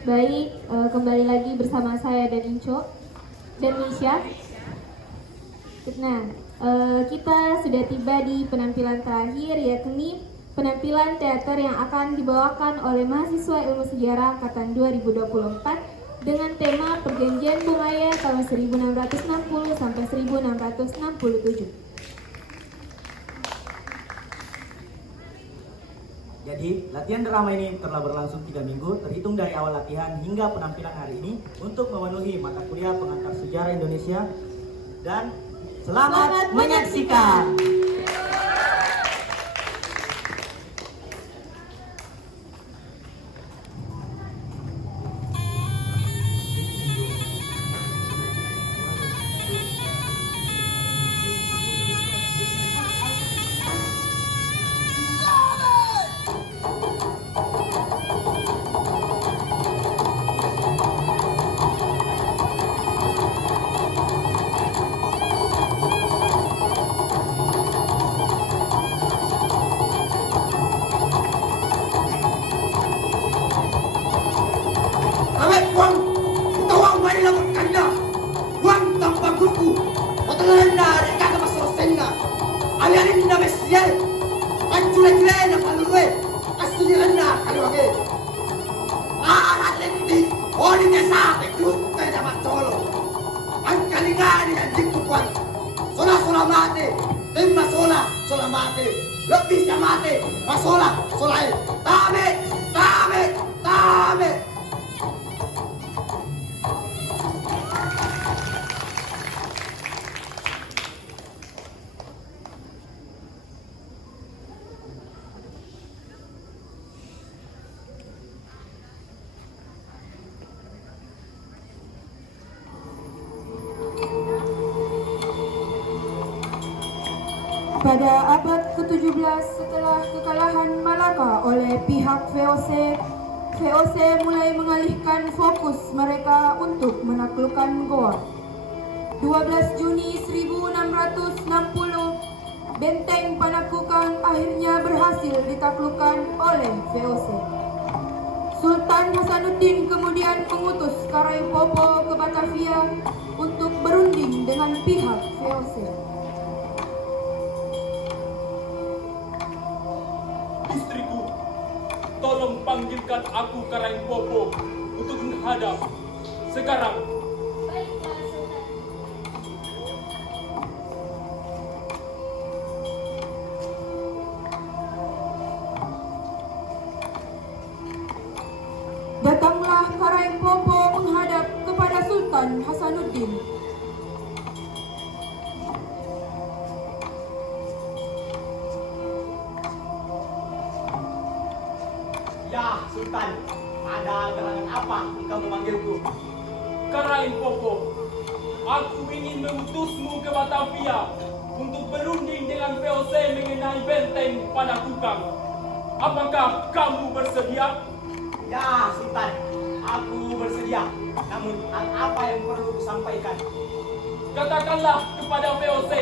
Baik, kembali lagi bersama saya dan Inco dan Misha. Nah, kita sudah tiba di penampilan terakhir, yakni penampilan teater yang akan dibawakan oleh mahasiswa Ilmu Sejarah Angkatan 2024 dengan tema Perjanjian Bungaya tahun 1660 sampai 1667. Jadi, latihan drama ini telah berlangsung 3 minggu, terhitung dari awal latihan hingga penampilan hari ini untuk memenuhi mata kuliah pengantar sejarah Indonesia. Dan selamat menyaksikan! Lebih mati, masola, solai, tame, tame, tame. Pada abad ke-17 setelah kekalahan Malaka oleh pihak VOC mulai mengalihkan fokus mereka untuk menaklukkan Goa. 12 Juni 1660, benteng Panakukang akhirnya berhasil ditaklukkan oleh VOC. Sultan Hasanuddin kemudian mengutus Karaipopo ke Batavia untuk berunding dengan pihak VOC. Istriku, tolong panggilkan aku Karaipopo untuk menghadap sekarang. Baiklah, Sultan. Datanglah Karaipopo menghadap kepada Sultan Hasanuddin. Ya, Sultan, ada gerangan apa engkau memanggilku? Karaipopo, aku ingin mengutusmu ke Batavia untuk berunding dengan VOC mengenai benteng Panakukang. Apakah kamu bersedia? Ya, Sultan, aku bersedia. Namun, apa yang perlu kusampaikan? Katakanlah kepada VOC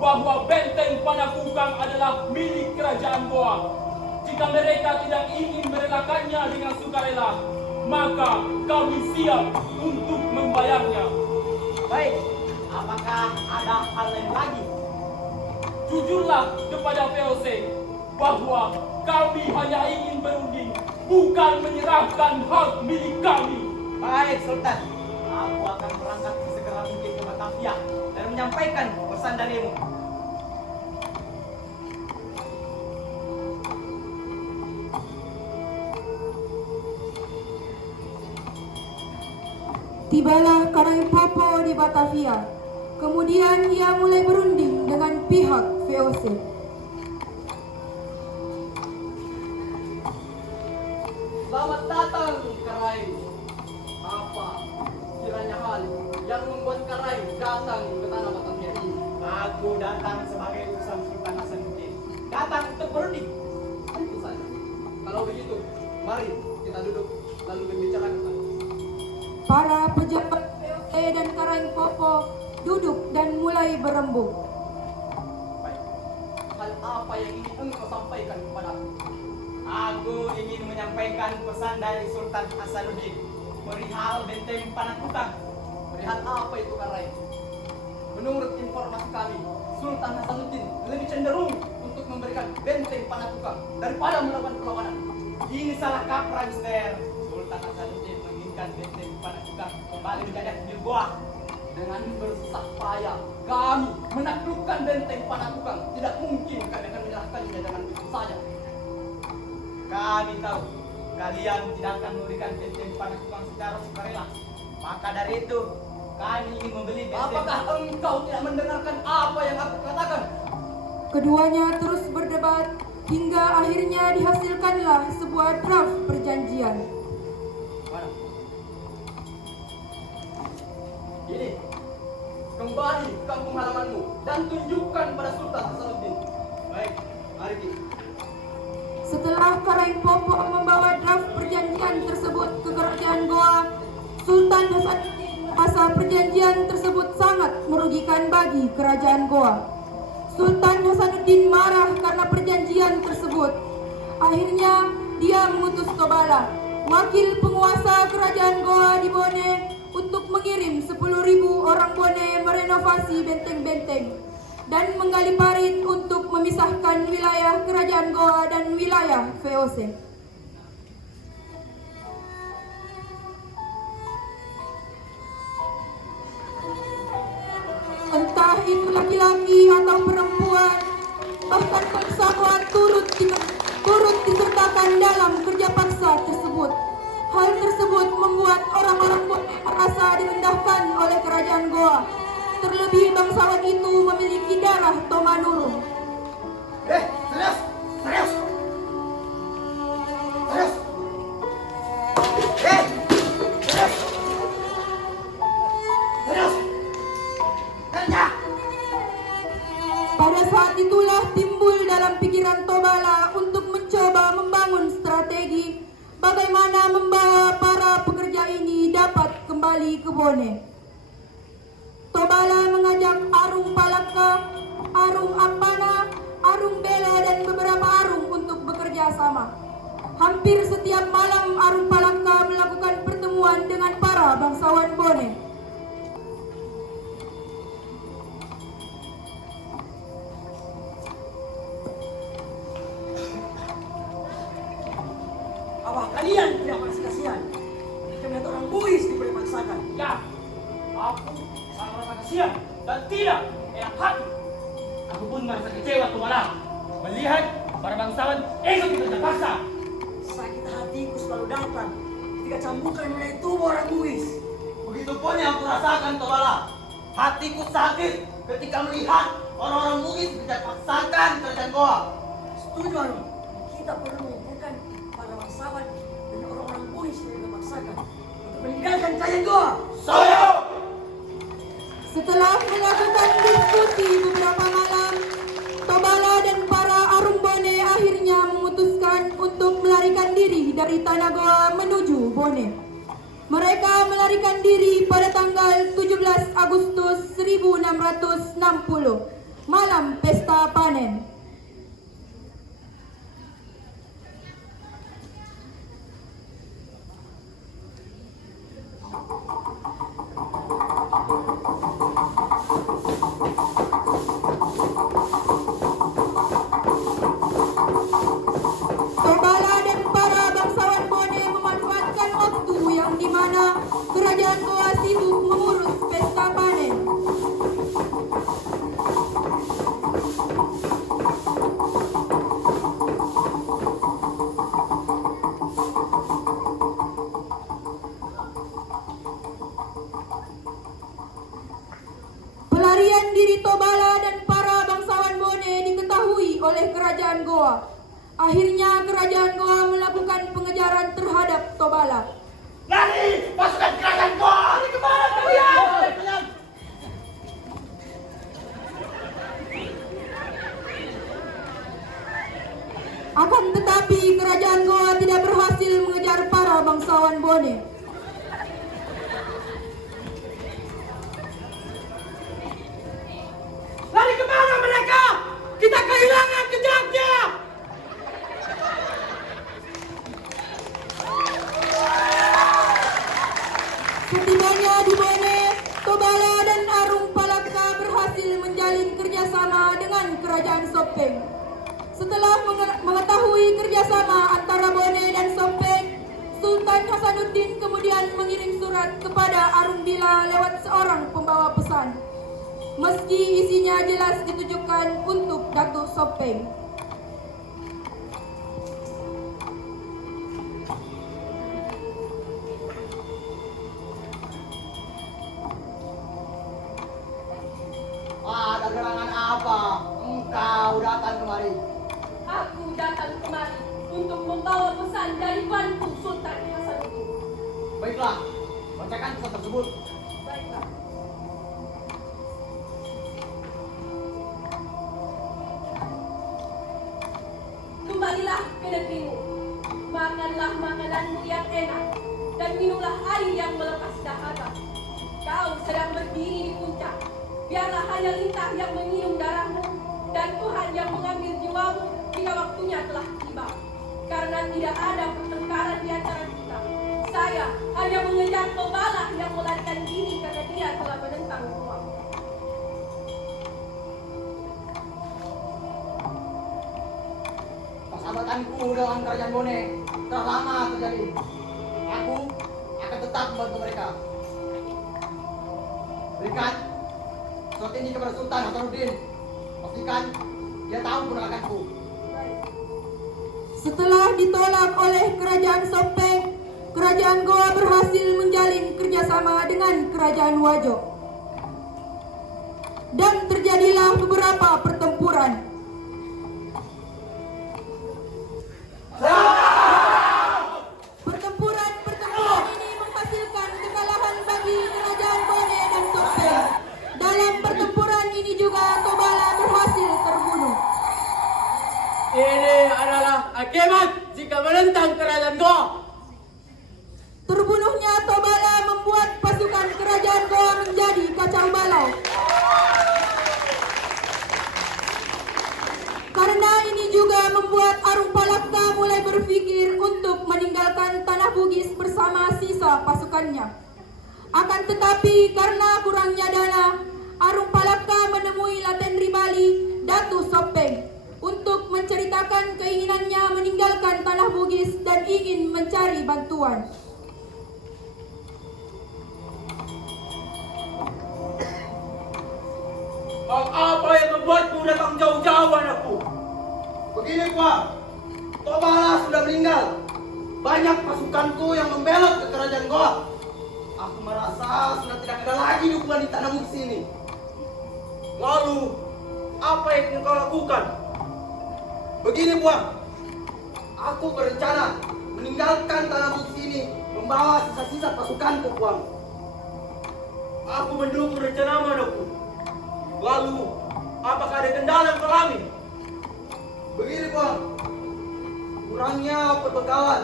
bahwa benteng Panakukang adalah milik kerajaan Goa. Jika mereka tidak ingin merelakannya dengan sukarela, maka kami siap untuk membayarnya. Baik, apakah ada hal lain lagi? Jujurlah kepada VOC bahwa kami hanya ingin berunding, bukan menyerahkan hak milik kami. Baik, Sultan. Aku akan berangkat segera mungkin ke Batavia dan menyampaikan pesan darimu. Tibalah Karaipopo di Batavia. Kemudian ia mulai berunding dengan pihak VOC. Selamat datang, Karai. Apa kiranya hal yang membuat Karai datang ke tanah Batavia ini? Aku datang sebagai utusan Sultan Hasanuddin. Datang untuk berunding. Itu saja. Kalau begitu, mari kita duduk lalu membicarakan. Para pejabat VOC dan Karaipopo duduk dan mulai berembuk. Baik. Hal apa yang ingin engkau sampaikan kepadaku? Aku ingin menyampaikan pesan dari Sultan Hasanuddin perihal benteng Panakukang. Perihal apa itu Karai? Menurut informasi kami, Sultan Hasanuddin lebih cenderung untuk memberikan benteng Panakukang daripada melakukan perlawanan. Ini salah kaprah, Mister. Sultan Hasanuddin menginginkan benteng Panakukang kembali menjadi milik Goa. Dengan bersusah payah kami menaklukkan benteng Panakukang. Tidak mungkin kami akan menyerahkannya dengan begitu saja. Kami tahu kalian tidak akan memberikan benteng Panakukang secara sukarela. Maka dari itu kami ingin membeli benteng. Apakah engkau tidak mendengarkan apa yang aku katakan? Keduanya terus berdebat hingga akhirnya dihasilkanlah sebuah draft perjanjian. Mana? Ini, kembali ke kampung halamanmu dan tunjukkan pada Sultan Hasanuddin. Baik, mari kita. Setelah Karaing Popo membawa draft perjanjian tersebut ke kerajaan Goa, Sultan Hasanuddin merasa perjanjian tersebut sangat merugikan bagi kerajaan Goa. Sultan Hasanuddin marah karena perjanjian tersebut. Akhirnya dia mengutus Tobala, wakil penguasa kerajaan Goa di Bone, untuk mengirim 10.000 orang Bone merenovasi benteng-benteng dan menggali parit untuk memisahkan wilayah kerajaan Goa dan wilayah VOC. Entah itu laki-laki atau perempuan, bahkan bangsa Goa turut disertakan dalam kerja paksa tersebut. Hal tersebut membuat orang-orang Bone merasa direndahkan oleh kerajaan Goa. Terlebih bangsawan itu memiliki darah Tomanurung. Serius! Serius! Serius! Serius! Serius! Kerja! Pada saat itulah timbul dalam pikiran Tobala untuk mencoba membangun strategi bagaimana membawa para pekerja ini dapat kembali ke Bone. Tobala mengajak Arung Palaka, Arung Apana, Arung Bela dan beberapa Arung untuk bekerja sama. Hampir setiap malam Arung Palaka melakukan pertemuan dengan para bangsawan Bone. Apa kalian tidak merasa kasihan ketika melihat orang buis diperpaksakan? Ya, aku sangat merasa kasihan dan tidak enak hati. Aku pun merasa kecewa Tobala melihat para bangsawan ikut bekerja paksa. Sakit hatiku selalu datang ketika cambukan mengenai tubuh orang buis. Begitupun yang aku rasakan, Tobala. Hatiku sakit ketika melihat orang-orang Bugis dipaksakan kerajaan Goa. Setuju, Arung. Kita perlu mengumpulkan para bangsawan dan orang-orang buis yang dipaksakan untuk meninggalkan kerajaan Goa. Saya! Setelah melakukan diskusi beberapa malam, Tobala dan para Arung Bone akhirnya memutuskan untuk melarikan diri dari Tanah Goa menuju Bone. Mereka melarikan diri pada tanggal 17 Agustus 1660, malam pesta panen. Tobala dan para bangsawan Bone memanfaatkan waktu yang dimana kerajaan Goa sibuk mengurus pesta panen. Pelarian diri Tobala dan para bangsawan Bone diketahui oleh kerajaan Goa. Akhirnya kerajaan Goa melakukan pengejaran terhadap Tobala. Lari! Pasukan kerajaan Goa! Lari kemana kalian? Akan tetapi kerajaan Goa tidak berhasil mengejar para bangsawan Bone. Lari kemana mereka? Kita kehilangan jejaknya! Setibanya di Bone, Tobala dan Arung Palaka berhasil menjalin kerjasama dengan Kerajaan Sopeng. Setelah mengetahui kerjasama antara Bone dan Sopeng, Sultan Hasanuddin kemudian mengirim surat kepada Arung Bila lewat seorang pembawa pesan. Meski isinya jelas ditujukan untuk Datuk Sopeng. Ada gerangan apa? Engkau datang kemari. Aku datang kemari untuk membawa pesan dari Tuanku Sultan Hasanuddin. Baiklah, bacakan pesan tersebut. Baiklah. Kembalilah ke negerimu. Makanlah makananmu yang enak dan minumlah air yang melepas dahaga. Kau sedang berdiri di puncak. Biarlah hanya lintah yang meminum darahmu dan Tuhan yang mengambil jiwamu jika waktunya telah tiba. Karena tidak ada pertengkaran di antara kita. Saya hanya mengejar Tobala yang melarikan diri karena dia telah menentang Tuhan. Persahabatanku dengan Kerajaan Bone telah lama terjadi. Aku akan tetap membantu mereka. Berikan surat ini kepada Sultan Hasanuddin. Pastikan dia tahu penolakanku. Setelah ditolak oleh Kerajaan Sopeng, Kerajaan Goa berhasil menjalin kerjasama dengan Kerajaan Wajo. Dan terjadilah beberapa pertempuran. Pertempuran ini menghasilkan kekalahan bagi Kerajaan Bone dan Sopeng. Dalam pertempuran ini juga Tobala berhasil terbunuh. Ini adalah akibat jika menentang kerajaan Goa. Terbunuhnya Tobala membuat pasukan Kerajaan Goa menjadi kacau balau. Karena ini juga membuat Arung Palaka mulai berpikir untuk meninggalkan Tanah Bugis bersama sisa pasukannya. Akan tetapi karena kurangnya dana, Arung Palaka menemui Laten Ribali, Datu Sopeng, untuk menceritakan keinginannya meninggalkan Tanah Bugis dan ingin mencari bantuan. Apa yang membuatmu datang jauh-jauh, anakku? Begini, Puan. Tobala sudah meninggal. Banyak pasukanku yang membelot ke Kerajaan Goa. Aku merasa sudah tidak ada lagi dukungan di Tanah Bugis ini. Lalu, apa yang kau lakukan? Begini, Puan. Aku berencana meninggalkan Tanah Bugis ini membawa sisa-sisa pasukanku, Puan. Aku mendukung rencanamu, anakku. Lalu, apakah ada kendala yang kau alami? Begini, Puan. Kurangnya perbekalan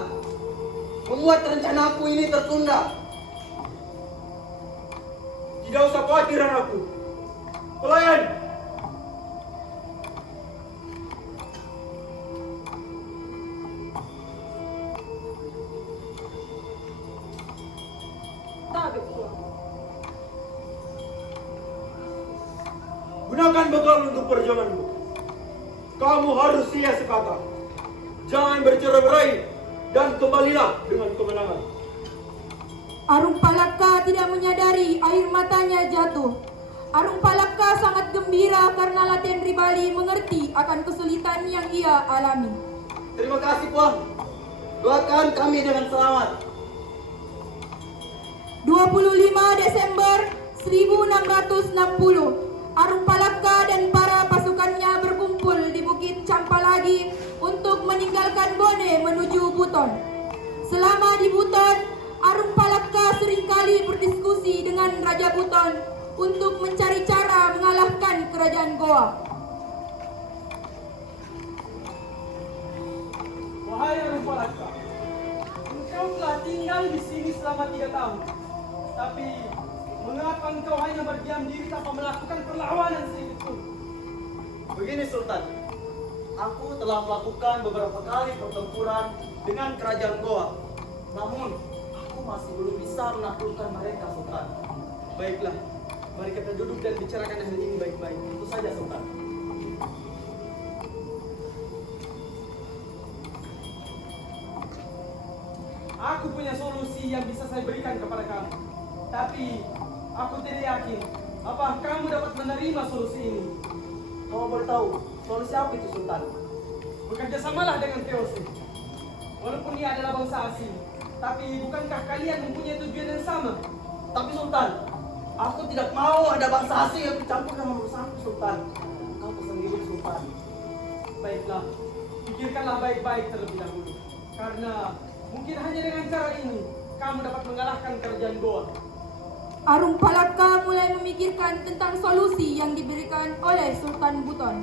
membuat rencanaku ini tertunda. Tidak usah khawatir, anakku. Pelayan. Tabik Tuan. Gunakan bekal untuk perjuanganmu. Kamu harus sia sekata. Jangan bercerai-berai dan kembalilah dengan kemenangan. Arung Palaka tidak menyadari air matanya jatuh. Arung Palaka sangat gembira karena Laten Ribali mengerti akan kesulitan yang ia alami. Terima kasih, Puan. Doakan kami dengan selamat. 25 Desember 1660, Arung Palaka dan para pasukannya berkumpul di Bukit Campalagi untuk meninggalkan Bone menuju Buton. Selama di Buton, Arung Palaka seringkali berdiskusi dengan Raja Buton untuk mencari cara mengalahkan Kerajaan Goa. Wahai Arung Palaka, engkau telah tinggal di sini selama 3 tahun. Tapi mengapa engkau hanya berdiam diri tanpa melakukan perlawanan sedikit pun? Begini, Sultan. Aku telah melakukan beberapa kali pertempuran dengan Kerajaan Goa. Namun, aku masih belum bisa menaklukkan mereka, Sultan. Baiklah, mari kita duduk dan bicarakan hal ini baik-baik. Itu saja, Sultan. Aku punya solusi yang bisa saya berikan kepada kamu. Tapi, aku tidak yakin apakah kamu dapat menerima solusi ini. Kalau boleh tahu, solusi apa itu Sultan? Bekerja samalah dengan VOC. Walaupun dia adalah bangsa asing, tapi bukankah kalian mempunyai tujuan yang sama? Tapi Sultan, aku tidak mau ada bangsa asing yang bercampur dengan urusanku Sultan. Kau tersendiri Sultan. Baiklah, pikirkanlah baik-baik terlebih dahulu. Karena mungkin hanya dengan cara ini, kamu dapat mengalahkan kerajaan Goa. Arung Palaka mulai memikirkan tentang solusi yang diberikan oleh Sultan Buton.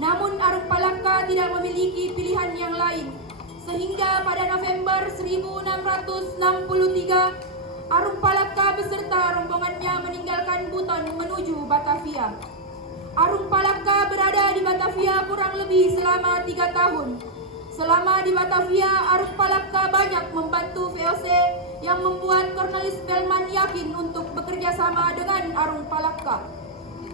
Namun Arung Palaka tidak memiliki pilihan yang lain. Sehingga pada November 1663, Arung Palaka beserta rombongannya meninggalkan Buton menuju Batavia. Arung Palaka berada di Batavia kurang lebih selama 3 tahun. Selama di Batavia, Arung Palaka banyak membantu VOC yang membuat Cornelis Spellman yakin untuk bekerja sama dengan Arung Palaka.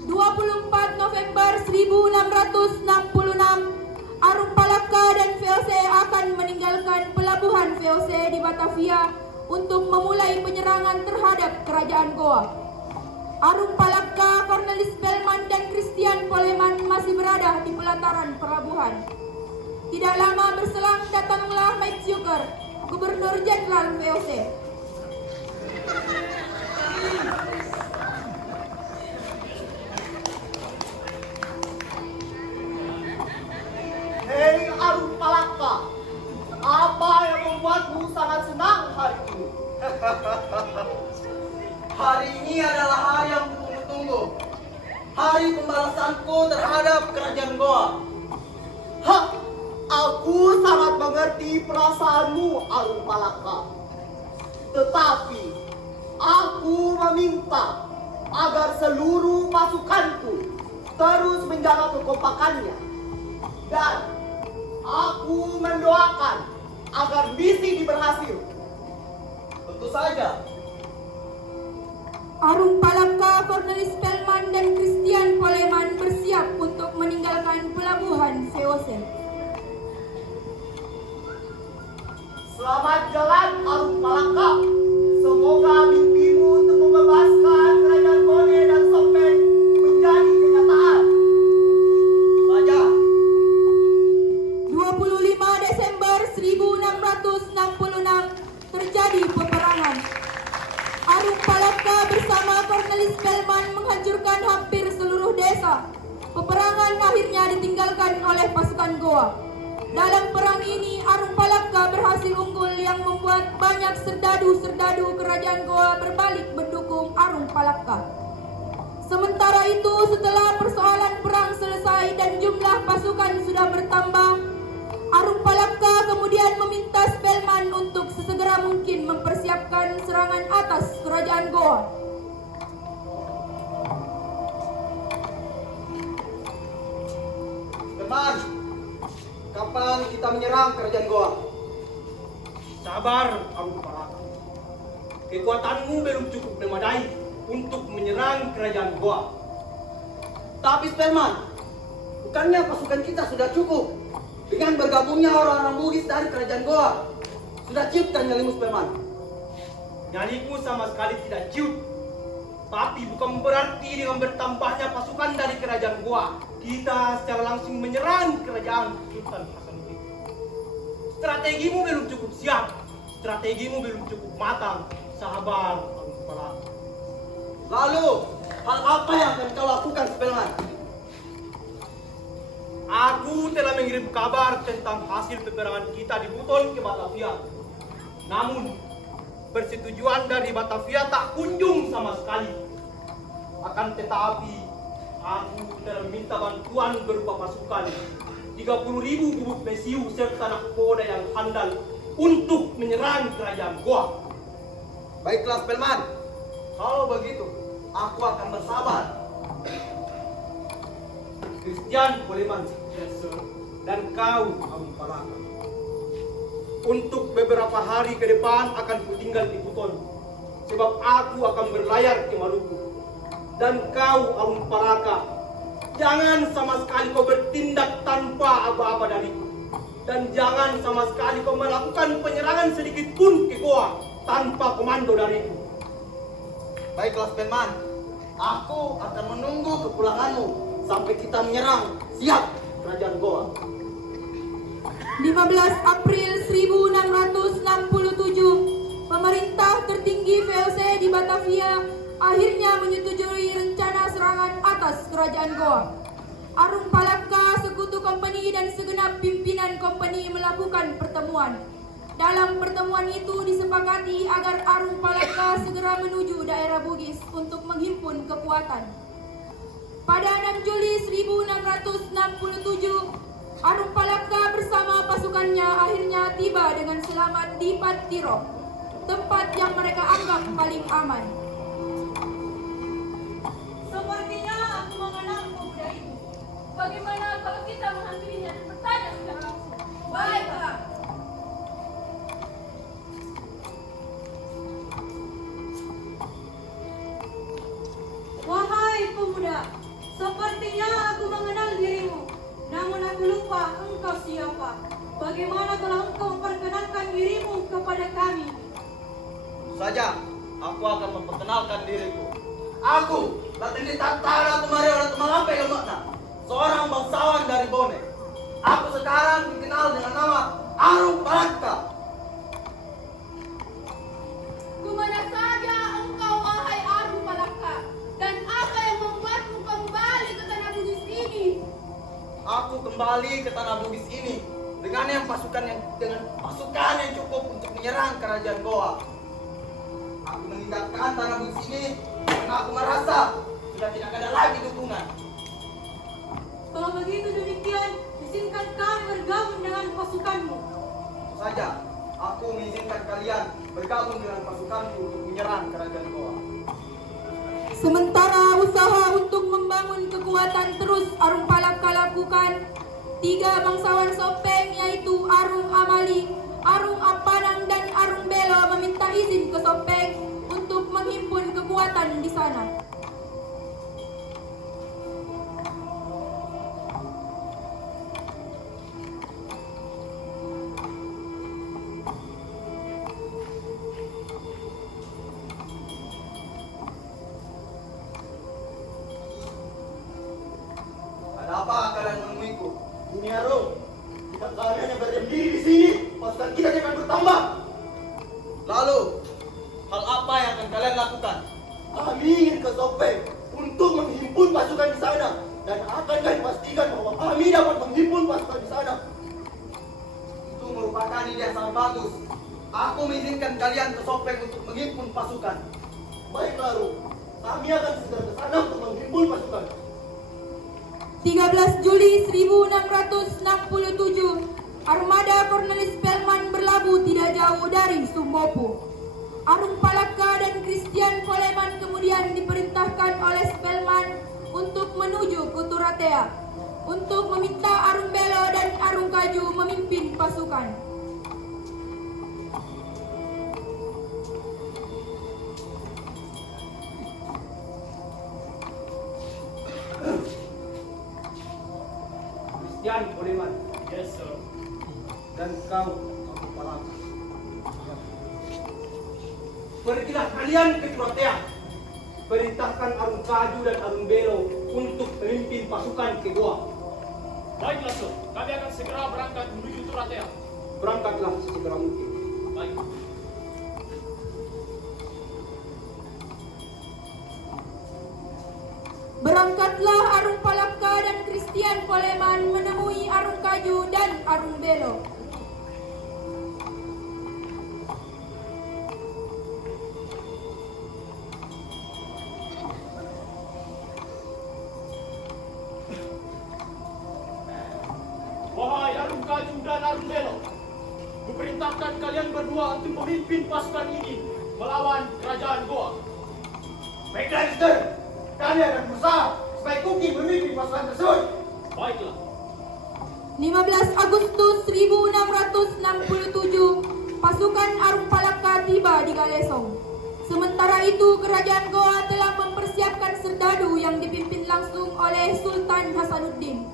24 November 1666, Arung Palaka dan VOC akan meninggalkan pelabuhan VOC di Batavia untuk memulai penyerangan terhadap kerajaan Goa. Arung Palaka, Cornelis Spellman, dan Christian Poleman masih berada di pelataran pelabuhan. Tidak lama berselang datanglah Mike Zucker, Gubernur Jenderal VOC. Hei Arung Palaka, apa yang membuatmu sangat senang hari ini? Hari ini adalah hari yang kutunggu-tunggu. Hari pembalasanku terhadap kerajaan Goa. Hah, aku sangat mengerti perasaanmu, Arung Palaka. Tetapi, aku meminta agar seluruh pasukanku terus menjaga kekompakannya. Dan aku mendoakan agar misi ini berhasil. Tentu saja. Arung Palaka, Cornelis Spellman, dan Christian Poleman bersiap untuk meninggalkan pelabuhan VOC. Selamat jalan, Arung Palaka. Semoga mimpimu untuk membebaskan kerajaan Kone dan Sopeng menjadi kenyataan. Saja. 25 Desember 1666 terjadi peperangan. Arung Palaka bersama Cornelis Spellman menghancurkan hampir seluruh desa. Peperangan akhirnya ditinggalkan oleh pasukan Goa. Dalam perang ini, Arung Palaka berhasil unggul yang membuat banyak serdadu-serdadu kerajaan Goa berbalik mendukung Arung Palaka. Sementara itu, setelah persoalan perang selesai dan jumlah pasukan sudah bertambah, Arung Palaka kemudian meminta Spellman untuk sesegera mungkin mempersiapkan serangan atas kerajaan Goa. Teman, kapan kita menyerang kerajaan Goa? Sabar, Arung Palaka. Kekuatanmu belum cukup memadai untuk menyerang kerajaan Goa. Tapi Spellman, bukannya pasukan kita sudah cukup dengan bergabungnya orang-orang Bugis dari kerajaan Goa? Sudah ciut kan nyalimu, Spellman? Nyalimu sama sekali tidak ciut. Tapi bukan berarti dengan bertambahnya pasukan dari kerajaan Goa, kita secara langsung menyerang kerajaan Sultan Hasanuddin. Strategimu belum cukup siap. Strategimu belum cukup matang. Sabar, Arung Palaka. Lalu, hal apa yang akan kau lakukan, Spellman? Aku telah mengirim kabar tentang hasil peperangan kita di Buton ke Batavia. Namun, persetujuan dari Batavia tak kunjung sama sekali. Akan tetapi, aku telah meminta bantuan berupa pasukan 30.000 bubuk mesiu serta nakoda yang handal untuk menyerang kerajaan Goa. Baiklah, Spellman. Kalau begitu, aku akan bersabar. Christian Poleman, yes, sir. Dan kau, Arung Palaka. Untuk beberapa hari ke depan akan kutinggal tinggal di Buton. Sebab aku akan berlayar ke Maluku. Dan kau, Arung Palaka, jangan sama sekali kau bertindak tanpa aba-aba dariku. Dan jangan sama sekali kau melakukan penyerangan sedikit pun ke Goa tanpa komando dariku. Baiklah, Spellman. Aku akan menunggu kepulanganmu sampai kita menyerang. Siap, kerajaan Goa. 15 April 1667, pemerintah tertinggi VOC di Batavia akhirnya menyetujui rencana serangan atas kerajaan Goa. Arung Palaka, sekutu kompeni dan segenap pimpinan kompeni melakukan pertemuan. Dalam pertemuan itu disepakati agar Arung Palaka segera menuju daerah Bugis untuk menghimpun kekuatan. Pada 6 Juli 1667, Arung Palaka bersama pasukannya akhirnya tiba dengan selamat di Patiro, tempat yang mereka anggap paling aman. Sepertinya aku mengenal pemuda itu. Bagaimana kalau kita menghampirinya dan bertanya secara langsung? Baiklah. Wahai pemuda, sepertinya aku mengenal dirimu. Namun aku lupa engkau siapa. Bagaimana kalau engkau memperkenalkan dirimu kepada kami? Saja, aku akan memperkenalkan diriku. Aku, Latindi Tatara Tumari orang Tumalampe Lemakna, seorang bangsawan dari Bone. Aku sekarang dikenal dengan nama Arung Palaka. Kemana saja engkau, wahai Arung Palaka? Dan apa yang membuatmu kembali ke tanah Bugis ini? Aku kembali ke tanah Bugis ini dengan pasukan yang cukup untuk menyerang kerajaan Goa. Aku meninggalkan tanah Bugis ini karena aku merasa sudah tidak ada lagi dukungan. Kalau begitu demikian, izinkan kami bergabung dengan pasukanmu. Saja, aku mengizinkan kalian bergabung dengan pasukanku untuk menyerang kerajaan Goa. Sementara usaha untuk membangun kekuatan terus Arung Palaka lakukan, 3 bangsawan Sopeng yaitu Arung Amali, Arung Apanang dan Arung Belo meminta izin ke Sopeng untuk menghimpun kekuatan di sana. Ada apa kalian menemuiku? Ini Arung, kita hanya berdiam diri di sini. Pasukan kita akan bertambah. Lalu, hal apa yang akan kalian lakukan? Kami ingin ke Sopeng untuk menghimpun pasukan di sana. Dan akan kami pastikan bahwa kami dapat menghimpun pasukan di sana. Itu merupakan ide yang sangat bagus. Aku mengizinkan kalian ke Sopeng untuk menghimpun pasukan. Baiklah Arung, kami akan segera ke sana untuk menghimpun pasukan. 13 Juli 1667, armada Cornelis Spellman berlabuh tidak jauh dari Sumbopo. Arung Palaka dan Christian Poleman kemudian diperintahkan oleh Spellman untuk menuju ke Turatea untuk meminta Arung Belo dan Arung Kaju memimpin pasukan. Christian Poleman. Yes, sir. Dan kau, Arung Palaka. Pergilah kalian ke Turatea. Perintahkan Arung Kaju dan Arung Belo untuk memimpin pasukan ke Goa. Baiklah, sir. Kami akan segera berangkat menuju Turatea. Berangkatlah sesegera mungkin. Baik. Berangkatlah Arung Palaka dan Christian Poleman menemui Arung Kaju dan Arung Belo. Wahai Arung Kaju dan Arung Belo, kuperintahkan kalian berdua untuk memimpin pasukan ini melawan kerajaan Goa. Baiklah, Mister. Kami akan berusaha supaya Kuki memimpin pasukan tersebut. Baiklah. 15 Agustus 1667, pasukan Arung Palaka tiba di Galesong. Sementara itu, kerajaan Goa telah mempersiapkan serdadu yang dipimpin langsung oleh Sultan Hasanuddin.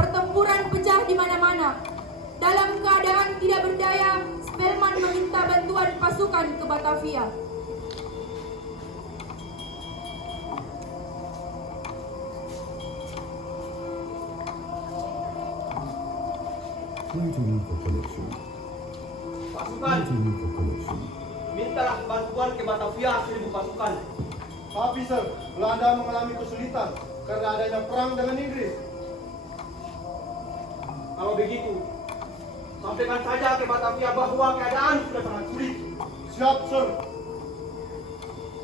Pertempuran pecah di mana-mana. Dalam keadaan tidak berdaya, Spelman meminta bantuan pasukan ke Batavia. Pasukan, mintalah bantuan ke Batavia 1000 pasukan. Tapi Sir, Belanda mengalami kesulitan karena adanya perang dengan Inggris. Kalau begitu, sampaikan saja ke Batavia bahwa keadaan sudah sangat sulit. Siap, Sir.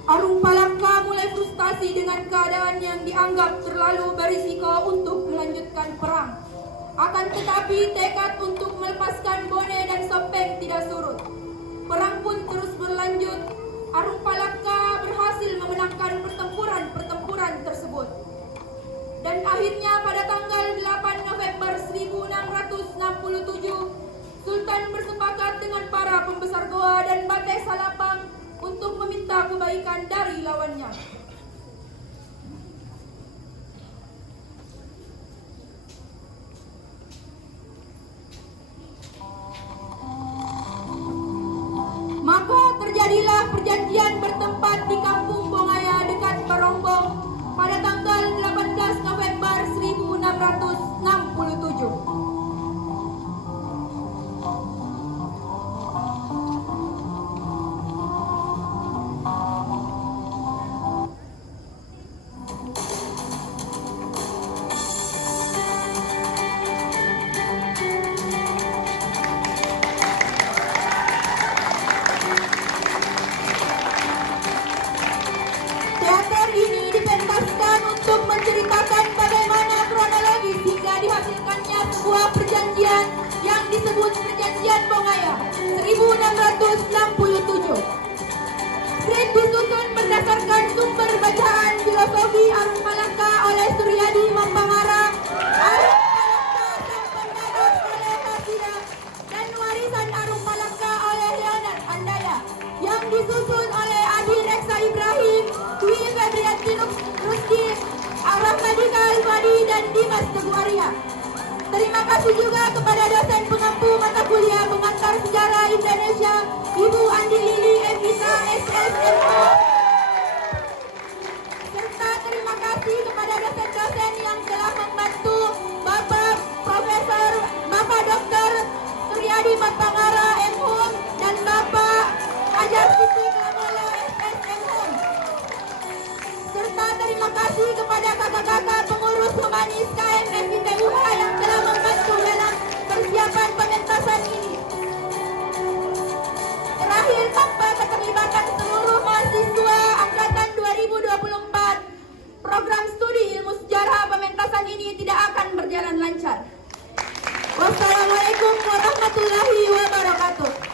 Arung Palaka mulai frustasi dengan keadaan yang dianggap terlalu berisiko untuk melanjutkan perang. Akan tetapi tekad untuk melepaskan Bone dan Sopeng tidak surut. Perang pun terus berlanjut. Arung Palaka berhasil memenangkan pertempuran tersebut. Dan akhirnya pada tanggal 8 November 1667, Sultan bersepakat dengan para pembesar Goa dan Bateh Salapang untuk meminta kebaikan dari lawannya. Maka terjadilah perjanjian bertempat di Kampung Bongaya dekat Barongbong pada tanggal 18 November 1667. Teater ini dipentaskan untuk menceritakan bagaimana kronologis hingga dihasilkannya sebuah perjanjian yang disebut Perjanjian Bongaya 1667. Skrip disusun berdasarkan sumber bacaan filosofi Arung Palaka oleh Suryadi Mampangara, Arung Palaka Sang Pendados oleh Hasida, dan Warisan Arung Palaka oleh Leonard Andaya, yang disusun oleh Adi Reksa Ibrahim, Dwi Febrianti Rusdi, Rahmadika Alfadi, dan Dimas Teguh Arya. Terima kasih juga kepada dosen pengampu mata kuliah pengantar sejarah Indonesia, Ibu Andi Lili Evita SSMA. Serta terima kasih kepada dosen-dosen yang telah membantu Bapak Profesor, Bapak Dr. Suryadi Mampangara MHUM, dan Bapak Ajar Siti Kamala SSMHUM. Serta terima kasih kepada kakak-kakak pengurus humanis KMFITUH yang telah membantu dalam persiapan pementasan ini. Terakhir, tanpa keterlibatan seluruh mahasiswa angkatan 2024, program studi ilmu sejarah pementasan ini tidak akan berjalan lancar. Wassalamualaikum warahmatullahi wabarakatuh.